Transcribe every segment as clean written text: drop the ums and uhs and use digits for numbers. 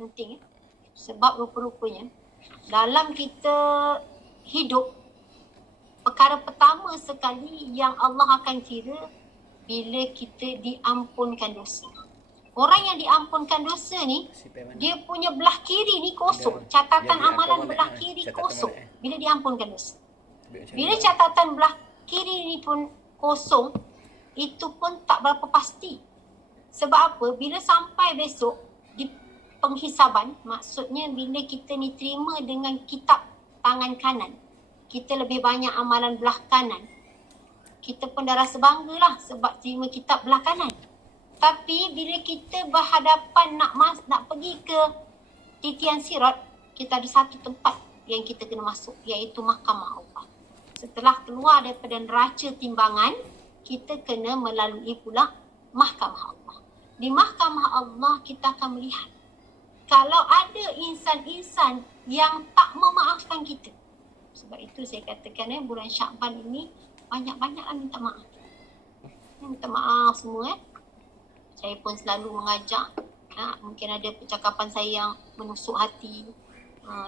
penting. Sebab rupa-rupanya dalam kita hidup, perkara pertama sekali yang Allah akan kira bila kita diampunkan dosa. Orang yang diampunkan dosa ni, dia punya belah kiri ni kosong. Catatan amalan belah kiri kosong bila diampunkan dosa. Bila catatan belah kiri ni pun kosong, itu pun tak berapa pasti. Sebab apa? Bila sampai besok di penghisaban, maksudnya bila kita ni terima dengan kitab tangan kanan, kita lebih banyak amalan belah kanan, kita pun dah rasa bangga lah sebab terima kitab belah kanan. Tapi bila kita berhadapan nak pergi ke titian sirat, kita ada satu tempat yang kita kena masuk, iaitu mahkamah Allah. Setelah keluar daripada neraca timbangan, kita kena melalui pula mahkamah Allah. Di mahkamah Allah kita akan melihat kalau ada insan-insan yang tak memaafkan kita. Sebab itu saya katakan bulan Syakban ini banyak-banyaklah minta maaf. Minta maaf semua. Saya pun selalu mengajak, mungkin ada percakapan saya yang menusuk hati.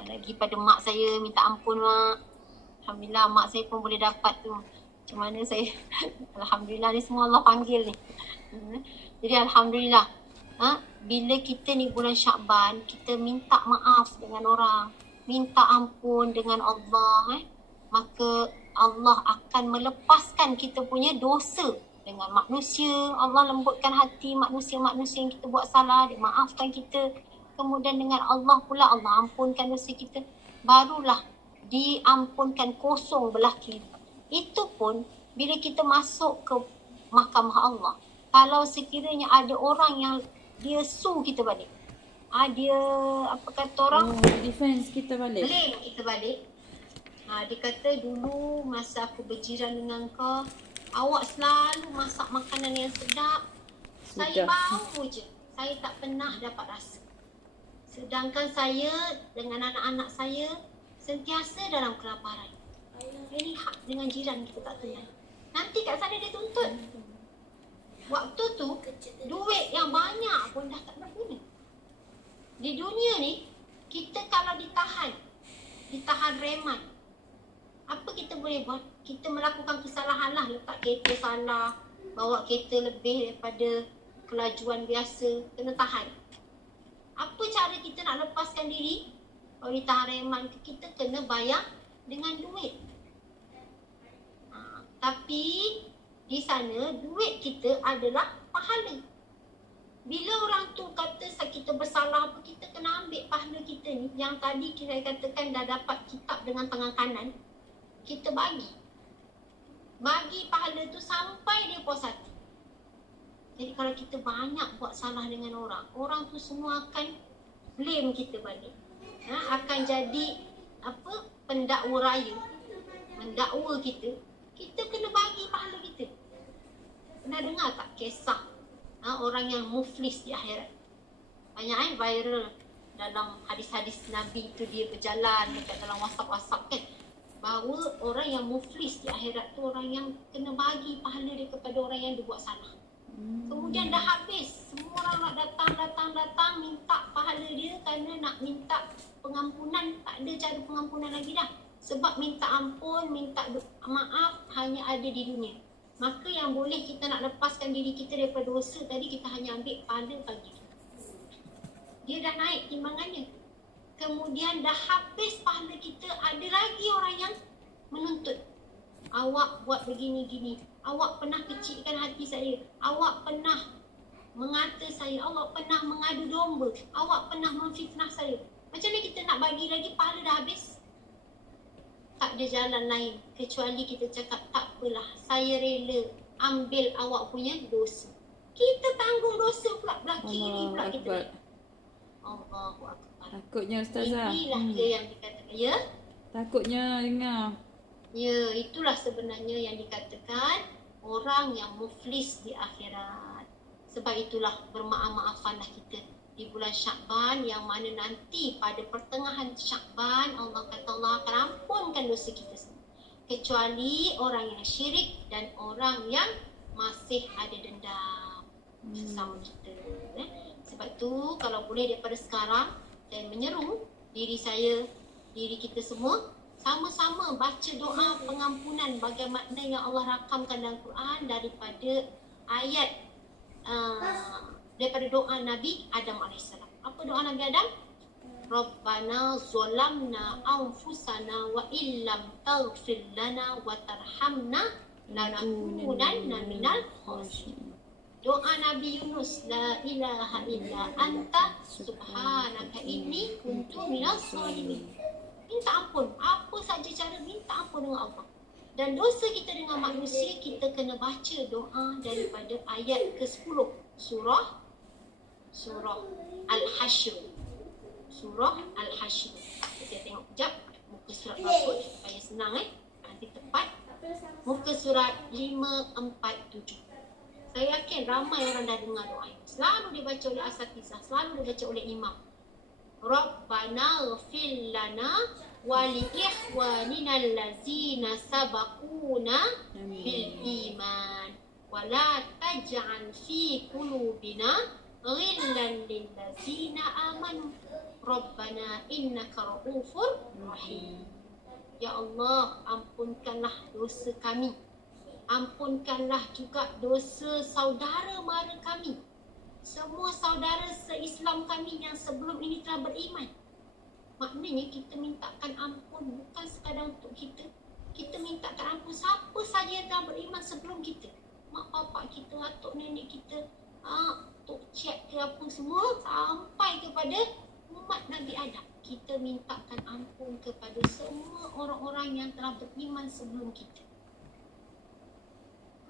Lagi pada mak saya, minta ampun mak. Alhamdulillah mak saya pun boleh dapat tu. Macam mana saya, Alhamdulillah ni semua Allah panggil ni. Jadi Alhamdulillah, bila kita ni bulan Syakban, kita minta maaf dengan orang, minta ampun dengan Allah, maka Allah akan melepaskan kita punya dosa dengan manusia. Allah lembutkan hati manusia-manusia yang kita buat salah, dia maafkan kita. Kemudian dengan Allah pula, Allah ampunkan dosa kita. Barulah diampunkan kosong belah kiri. Itu pun bila kita masuk ke mahkamah Allah. Kalau sekiranya ada orang yang dia sue kita balik, dia apa kata orang, defense kita balik, blame kita balik. Dia kata dulu masa aku berjiran dengan kau, awak selalu masak makanan yang sedap. Saya bau je, saya tak pernah dapat rasa. Sedangkan saya dengan anak-anak saya sentiasa dalam kelaparan. Ini hak dengan jiran kita tak tenang. Nanti kat sana dia tuntut. Waktu tu duit yang banyak pun dah tak berguna. Di dunia ni, kita kalau ditahan reman, apa kita boleh buat? Kita melakukan kesalahan lah, letak kereta salah, bawa kereta lebih daripada kelajuan biasa, kena tahan. Apa cara kita nak lepaskan diri? Kalau ditahan reman, kita kena bayar dengan duit. Tapi di sana duit kita adalah pahala. Bila orang tu kata kita bersalah apa, kita kena ambil pahala kita ni, yang tadi kita katakan dah dapat kitab dengan tangan kanan, kita bagi pahala tu sampai dia puas hati. Jadi kalau kita banyak buat salah dengan orang tu semua akan blame kita balik. Akan jadi pendakwa raya, mendakwa kita. Kita kena bagi pahala kita. Pernah dengar tak kisah orang yang muflis di akhirat? Banyak viral dalam hadis-hadis Nabi tu, dia berjalan dekat dalam WhatsApp kan, bahawa orang yang muflis di akhirat tu orang yang kena bagi pahala dia kepada orang yang dia buat salah. Kemudian dah habis, semua orang nak datang minta pahala dia kerana nak minta pengampunan. Tak ada cara pengampunan lagi dah. Sebab minta ampun, minta maaf hanya ada di dunia. Maka yang boleh kita nak lepaskan diri kita daripada dosa tadi, kita hanya ambil pahala pagi. Dia dah naik timbangannya. Kemudian dah habis pahala kita, ada lagi orang yang menuntut. Awak buat begini-gini. Awak pernah kecilkan hati saya. Awak pernah mengata saya. Awak pernah mengadu domba. Awak pernah memfitnah saya. Macam mana kita nak bagi lagi, pahala dah habis? Tak ada jalan lain kecuali kita cakap, tak apalah, saya rela ambil awak punya dosa. Kita tanggung dosa pula belah kiri pula kita. Allahu Akbar. Takutnya Ustazah. Inilah dia yang dikatakan, ya? Takutnya dengar. Ya, itulah sebenarnya yang dikatakan orang yang muflis di akhirat. Sebab itulah bermaaf-maafanlah kita di bulan Syakban, yang mana nanti pada pertengahan Syakban Allah kata Allah akan ampunkan dosa kita semua, kecuali orang yang syirik dan orang yang masih ada dendam sesama kita. Sebab tu kalau boleh daripada sekarang, saya menyeru diri saya, diri kita semua, sama-sama baca doa pengampunan bagaimana yang Allah rakamkan dalam Quran daripada ayat daripada doa Nabi Adam AS. Apa doa Nabi Adam? Rabbana zolamna anfusana wa illam taghfir lana wa tarhamna lanakunanna minal khasirin. Doa Nabi Yunus, la ilaha illa anta subhanaka inni kuntu minas zalimin. Minta ampun, apa saja cara minta ampun dengan Allah. Dan dosa kita dengan manusia, kita kena baca doa daripada ayat ke-10 surah Al-Hashr. Surah Al-Hashr. Kita tengok kejap muka surat berapa supaya senang nanti tepat. Muka surat 547. Saya yakin ramai orang dah dengar doa ini. Selalu dibaca oleh asatizah, selalu dibaca oleh imam. Rabbana ighfir lana wa li ikhwanina allazina sabaquna bil iman wa la taj'al fi qulubina ghillan lil ladzina amanu Rabbana innaka ra'ufur rahim. Ya Allah, ampunkanlah dosa kami. Ampunkanlah juga dosa saudara mara kami. Semua saudara se-Islam kami yang sebelum ini telah beriman. Maknanya kita mintakan ampun bukan sekadar untuk kita. Kita mintakan ampun siapa saja yang telah beriman sebelum kita. Mak bapak kita, atuk nenek kita, tok cik ke apa semua, sampai kepada umat Nabi Adam. Kita mintakan ampun kepada semua orang-orang yang telah beriman sebelum kita.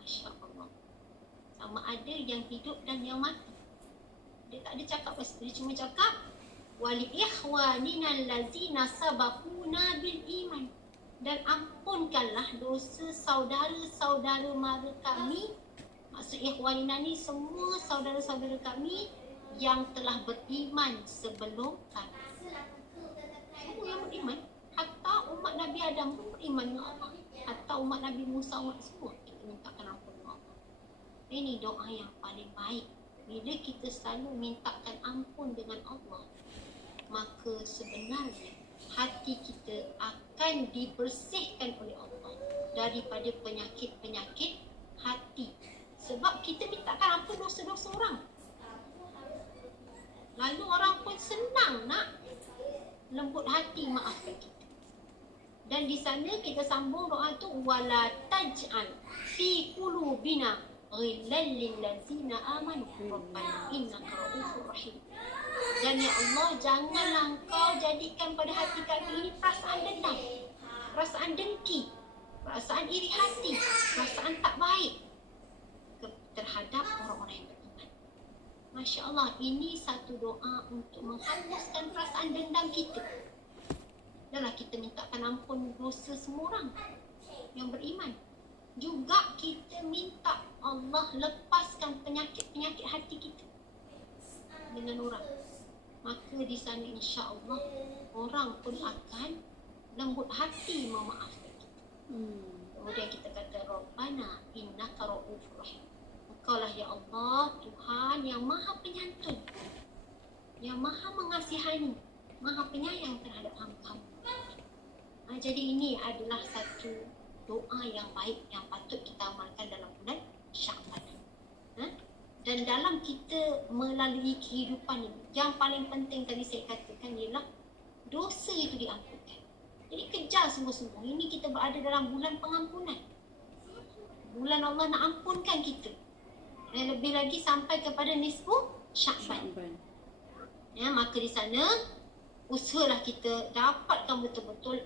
Masya Allah. Sama ada yang hidup dan yang mati. Dia tak ada cakap pasal, dia cuma cakap wali ikhwanina allazina sabaquna bil iman. Dan ampunkanlah dosa saudara-saudara mara kami. Maksud ikhwanina ni semua saudara-saudara kami yang telah beriman sebelum kami. Semua yang beriman. Hatta umat Nabi Adam pun beriman dengan Allah. Hatta umat Nabi Musa, umat semua. Mintakan ampun Allah. Ini doa yang paling baik. Bila kita selalu mintakan ampun dengan Allah, maka sebenarnya hati kita akan dibersihkan oleh Allah daripada penyakit-penyakit hati. Sebab kita mintakan ampun dosa-dosa orang. Lalu orang pun senang nak lembut hati maafkan kita. Dan di sana kita sambung doa tu wala taj'al fi qulubina ghillan lil ladzina amanu rabbana innaka ra'ufur rahim. Dan ya Allah, janganlah Engkau jadikan pada hati kami ini perasaan dendam, perasaan dengki, perasaan iri hati, perasaan tak baik terhadap orang-orang yang beriman. Masya Allah, ini satu doa untuk menghapuskan perasaan dendam kita. Janganlah kita mintakan ampun dosa semua orang yang beriman. Juga kita minta Allah lepaskan penyakit-penyakit hati kita dengan orang. Maka di sana insya-Allah orang pun akan lembut hati memaafkan kita. Kemudian kita kata Rabbana innaka ra'ufur rahim. Engkaulah ya Allah, Tuhan yang Maha Penyantun, yang Maha Mengasihani, Maha Penyayang terhadap hamba-hamba. Jadi ini adalah satu doa yang baik yang patut kita amalkan dalam bulan Sya'ban. Dan dalam kita melalui kehidupan ini, yang paling penting tadi saya katakan ialah dosa itu diampunkan. Jadi kejar sungguh-sungguh. Ini kita berada dalam bulan pengampunan. Bulan Allah nak ampunkan kita. Dan lebih lagi sampai kepada nisfu Sya'ban. Ya, maka di sana usahalah kita dapatkan betul-betul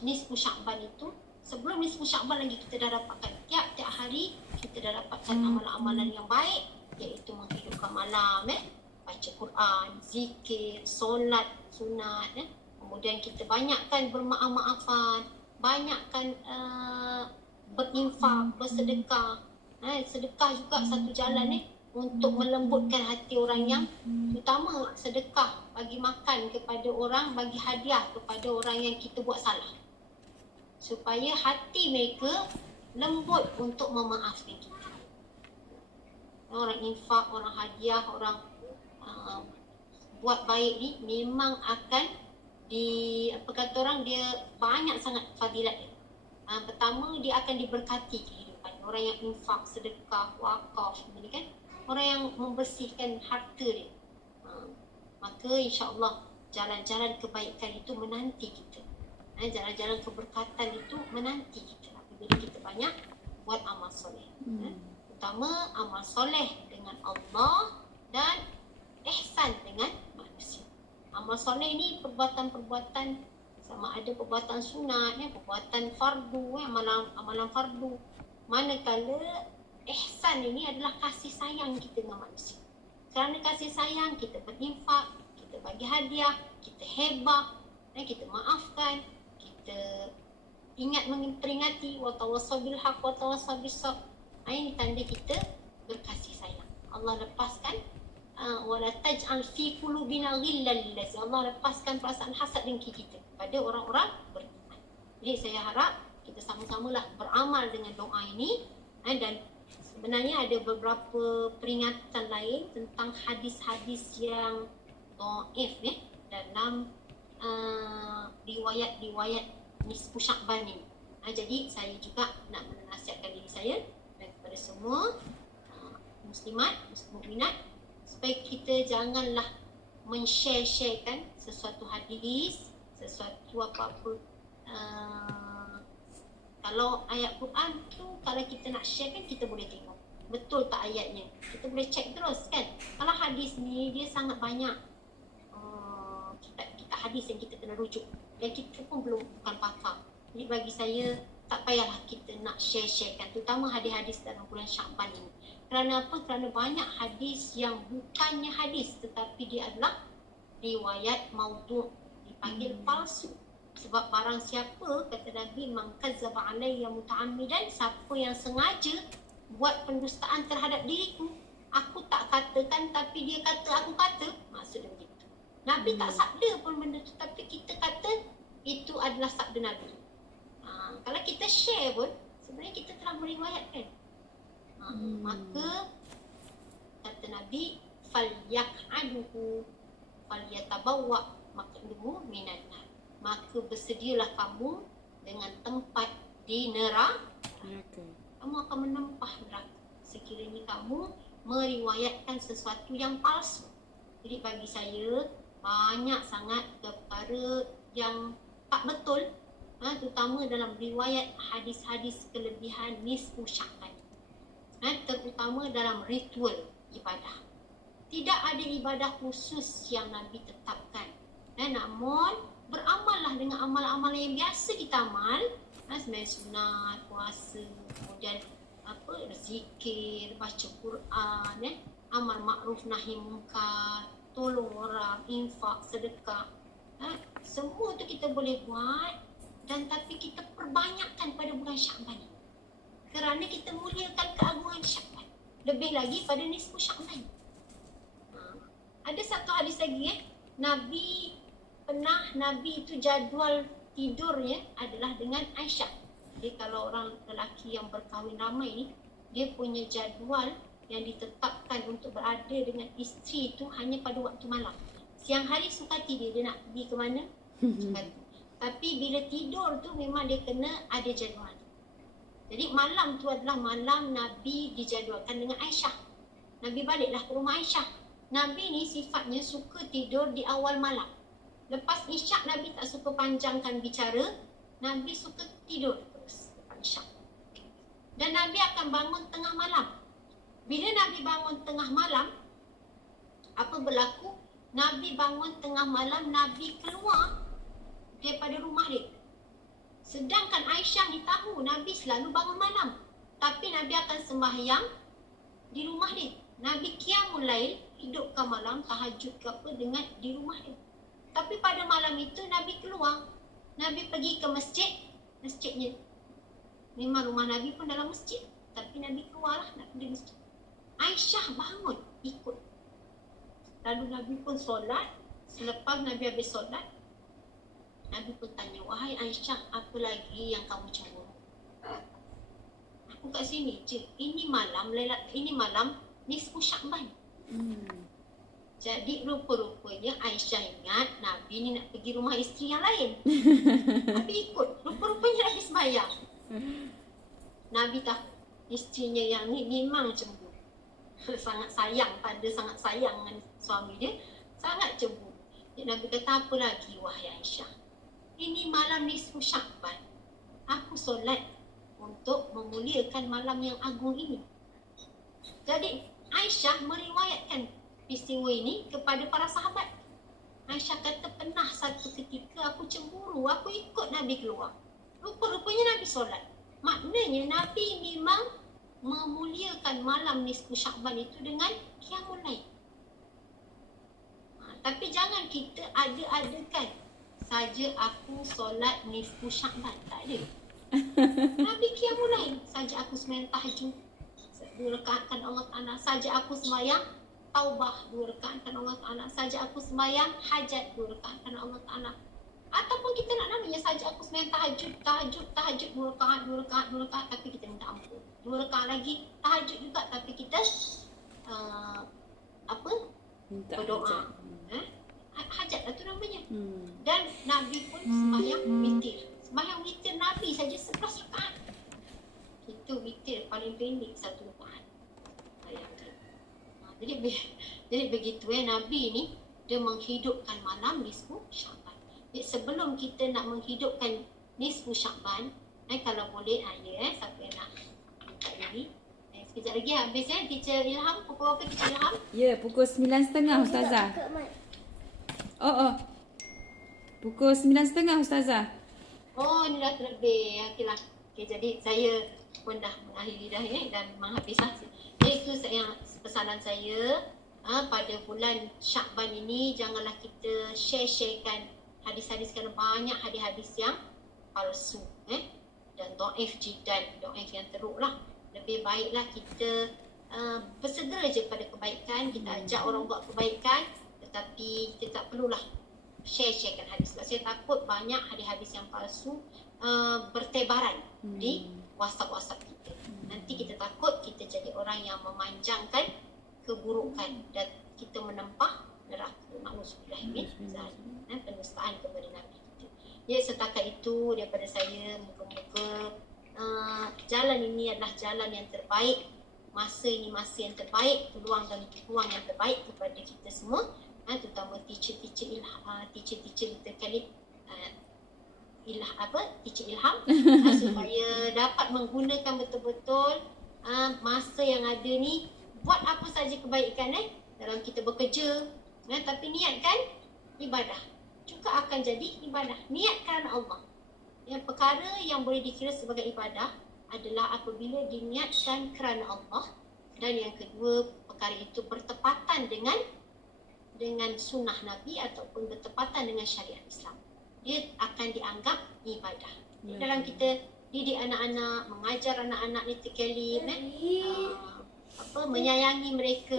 nisfu Sya'ban itu. Sebelum nisfu Sya'ban lagi kita dah dapatkan tiap-tiap hari kita dah dapatkan amalan-amalan yang baik, iaitu menghidupkan malam, baca Quran, zikir, solat sunat, kemudian kita banyakkan bermaaf-maafan, banyakkan berinfak, bersedekah. Sedekah juga satu jalan untuk melembutkan hati orang yang, terutama sedekah bagi makan kepada orang, bagi hadiah kepada orang yang kita buat salah, supaya hati mereka lembut untuk memaafkan kita. orang infak, orang hadiah, orang buat baik ni memang akan apa kata orang, dia banyak sangat fadilat dia. Pertama, dia akan diberkati kehidupan. Orang yang infak, sedekah, wakaf ni kan, orang yang membersihkan harta dia. Maka insya-Allah jalan-jalan kebaikan itu menanti kita. Jalan-jalan keberkatan itu menanti kita apabila kita banyak buat amal soleh. Pertama, amal soleh dengan Allah dan ihsan dengan manusia. Amal soleh ni perbuatan-perbuatan, sama ada perbuatan sunat, perbuatan fardu, amalan fardu. Manakala ihsan ini adalah kasih sayang kita dengan manusia. Kerana kasih sayang, kita berinfak, kita bagi hadiah, kita hebah, kita maafkan, kita ingat memperingati, wa tawassaw bil haqq wa tawassaw bis sabr. Ini tanda kita berkasih sayang. Allah lepaskan wala taj'al fi qulubina ghillan lil ladzina. Allah lepaskan perasaan hasad dengki kita pada orang-orang beriman. Jadi saya harap kita sama-samalah beramal dengan doa ini, dan sebenarnya ada beberapa peringatan lain tentang hadis-hadis yang dhaif dalam riwayat-riwayat nisfu Sya'ban ini. Jadi saya juga nak menasihatkan diri saya dan kepada semua muslimat, mukminat, supaya kita janganlah men-share-sharekan sesuatu hadis, sesuatu apa-apa. Kalau ayat Quran tu, kalau kita nak share kan, kita boleh tengok betul tak ayatnya, kita boleh check terus kan. Kalau hadis ni dia sangat banyak kita hadis yang kita kena rujuk dan kita pun bukan pakar. Jadi bagi saya tak payahlah kita nak share-sharekan, terutama hadis-hadis dalam bulan Sya'ban ini. Kerana apa? Kerana banyak hadis yang bukannya hadis, tetapi dia adalah riwayat maudhu', dipanggil palsu. Sebab barang siapa, kata Nabi, man kazzaba alayya muta'ammidan, siapa yang sengaja buat pendustaan terhadap diriku, aku tak katakan tapi dia kata aku kata, maksudnya begitu. Nabi tak sabda pun benda tu, tapi kita kata itu adalah sabda Nabi. Kalau kita share pun, sebenarnya kita telah meriwayatkan. Maka kata Nabi, falyaq'aduhu falyatabawwa maq'adahu minan nar. Maka bersedialah kamu dengan tempat di neraka. Kamu akan menempah neraka sekiranya kamu meriwayatkan sesuatu yang palsu. Jadi bagi saya banyak sangat perkara yang tak betul, terutama dalam riwayat hadis-hadis kelebihan nisfu Sya'ban, terutama dalam ritual ibadah. Tidak ada ibadah khusus yang Nabi tetapkan, namun beramallah dengan amal-amal yang biasa kita amal, sembahyang sunat, puasa, kemudian zikir, baca Quran, amal makruf nahi munkar, tolong orang, infak, sedekah. Semua tu kita boleh buat, dan tapi kita perbanyakkan pada bulan Sya'ban ni. Kerana kita muliakan keagungan Sya'ban. Lebih lagi pada nisfu Sya'ban. Ada satu hadis lagi, Nabi itu jadual tidurnya adalah dengan Aisyah. Jadi kalau orang lelaki yang berkahwin ramai ni, dia punya jadual yang ditetapkan untuk berada dengan isteri itu hanya pada waktu malam. Siang hari sukati dia nak pergi ke mana, sukati. Tapi bila tidur tu memang dia kena ada jadual. Jadi malam tu adalah malam Nabi dijadualkan dengan Aisyah. Nabi baliklah ke rumah Aisyah. Nabi ni sifatnya suka tidur di awal malam. Lepas Isyak Nabi tak suka panjangkan bicara, Nabi suka tidur terus lepas Isyak. Dan Nabi akan bangun tengah malam. Bila Nabi bangun tengah malam, apa berlaku? Nabi bangun tengah malam, Nabi keluar daripada rumah dia. Sedangkan Aisyah ni tahu Nabi selalu bangun malam, tapi Nabi akan sembahyang di rumah dia. Nabi qiyamul lail, hidupkan malam, tahajud ke apa dengan di rumah dia. Tapi pada malam itu Nabi keluar. Nabi pergi ke masjid. Masjidnya memang rumah Nabi pun dalam masjid, tapi Nabi keluarlah nak pergi masjid. Aisyah bangun ikut. Lalu Nabi pun solat. Selepas Nabi habis solat, Nabi pun tanya, wahai Aisyah, apa lagi yang kamu cemburu? Aku kat sini je. Ini malam nisfu Syakban. Jadi rupa-rupanya Aisyah ingat Nabi ni nak pergi rumah isteri yang lain. Nabi ikut. Rupa-rupanya Nabi sembahyang. Nabi tahu isterinya yang ni memang cemburu. Sangat sayang sangat sayang dengan suami dia. Sangat cemburu. Nabi kata, apa lagi wahai Aisyah? Ini malam nisfu Syakban. Aku solat untuk memuliakan malam yang agung ini. Jadi Aisyah meriwayatkan peristiwa ini kepada para sahabat. Aisyah kata, pernah satu ketika aku cemburu, aku ikut Nabi keluar. Rupa-rupanya Nabi solat. Maknanya Nabi memang memuliakan malam nisfu Syakban itu dengan qiyamul lail. Tapi jangan kita ada-adakan saja aku solat nisfu Syakban. Tak ada. Nabi qiyamul lail. Saja aku sembahyang tahajud 2 rakaatkan Allah Ta'ala. Saja aku sembahyang taubah 2 rakaatkan Allah Ta'ala. Saja aku sembahyang hajat 2 rakaatkan Allah Ta'ala. Ataupun kita nak namanya saja aku sembahyang tahajud 2 rakaat tapi kita minta ampun. 2 rakaat lagi tahajud juga tapi kita Minta berdoa. Hajat lah tu namanya. Dan Nabi pun sembahyang witir. Sembahyang witir Nabi saja 11 rakaat. Itu witir paling pendek 1 rakaat. Bayangkan. Jadi begitu Nabi ni dia menghidupkan malam nisfu Syakban. Jadi sebelum kita nak menghidupkan nisfu Syakban, kalau boleh siapa yang nak minta diri. Sekejap lagi habis Teacher Ilham. Pukul berapa Teacher Ilham? Ya, pukul 9.30 Ustazah. Pukul 9.30 Ustazah. Oh, ni dah terlebih. Okeylah. Jadi saya pun dah mengakhiri dah dan menghabis lah. Jadi itu pesanan saya pada bulan Syakban ini, janganlah kita share-sharekan hadis-hadis kerana banyak hadis-hadis yang palsu dan dhaif jiddan, dhaif yang teruk lah. Lebih baiklah kita bersegera je pada kebaikan, kita ajak orang buat kebaikan, tetapi kita tak perlulah share-sharekan hadis. Sebab saya takut banyak hadis-hadis yang palsu bertebaran di WhatsApp kita. Nanti kita takut kita jadi orang yang memanjangkan keburukan dan kita menempah neraka. Na'udzubillah min zalik. Penistaan kepada Nabi kita. Ya, setakat itu daripada saya. Moga-moga jalan ini adalah jalan yang terbaik. Masa ini masa yang terbaik, peluang dan peluang yang terbaik kepada kita semua, terutama teacher kita kali Teacher Ilham supaya dapat menggunakan betul-betul masa yang ada ni. Buat apa saja kebaikan dalam kita bekerja, tapi niatkan ibadah juga akan jadi ibadah. Niat kerana Allah. Yang perkara yang boleh dikira sebagai ibadah adalah apabila diniatkan kerana Allah, dan yang kedua, perkara itu bertepatan dengan sunnah Nabi ataupun bertepatan dengan syariat Islam. Dia akan dianggap ibadah. Dalam kita didik anak-anak, mengajar anak-anak ni terkalim, menyayangi mereka,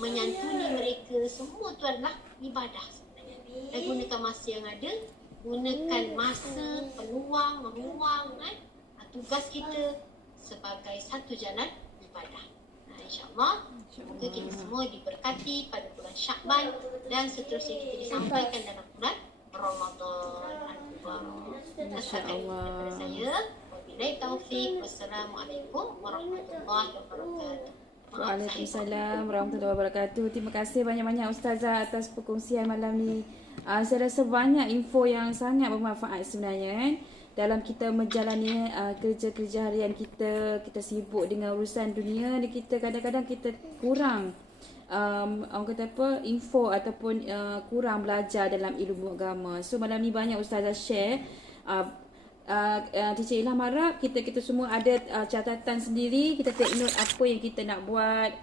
menyantuni mereka, semua tu adalah ibadah sebenarnya. Dan gunakan masa yang ada, gunakan masa, peluang, meluang, tugas kita sebagai satu jalan ibadah. InsyaAllah, semoga kita semua diberkati pada bulan Syakban dan seterusnya kita disampaikan dalam bulan Ramadan Al-Mubarak. InsyaAllah. Daripada saya, wabillahi taufiq. Wassalamualaikum warahmatullahi wabarakatuh. Waalaikumsalam warahmatullahi wabarakatuh. Terima kasih banyak-banyak Ustazah atas perkongsian malam ni. Saya rasa banyak info yang sangat bermanfaat sebenarnya dalam kita menjalani kerja-kerja harian kita. Kita sibuk dengan urusan dunia ni, kita kadang-kadang kita kurang orang kata info ataupun kurang belajar dalam ilmu agama. So malam ni banyak Ustazah share. Teacher Ilham harap kita semua ada catatan sendiri, kita take note apa yang kita nak buat,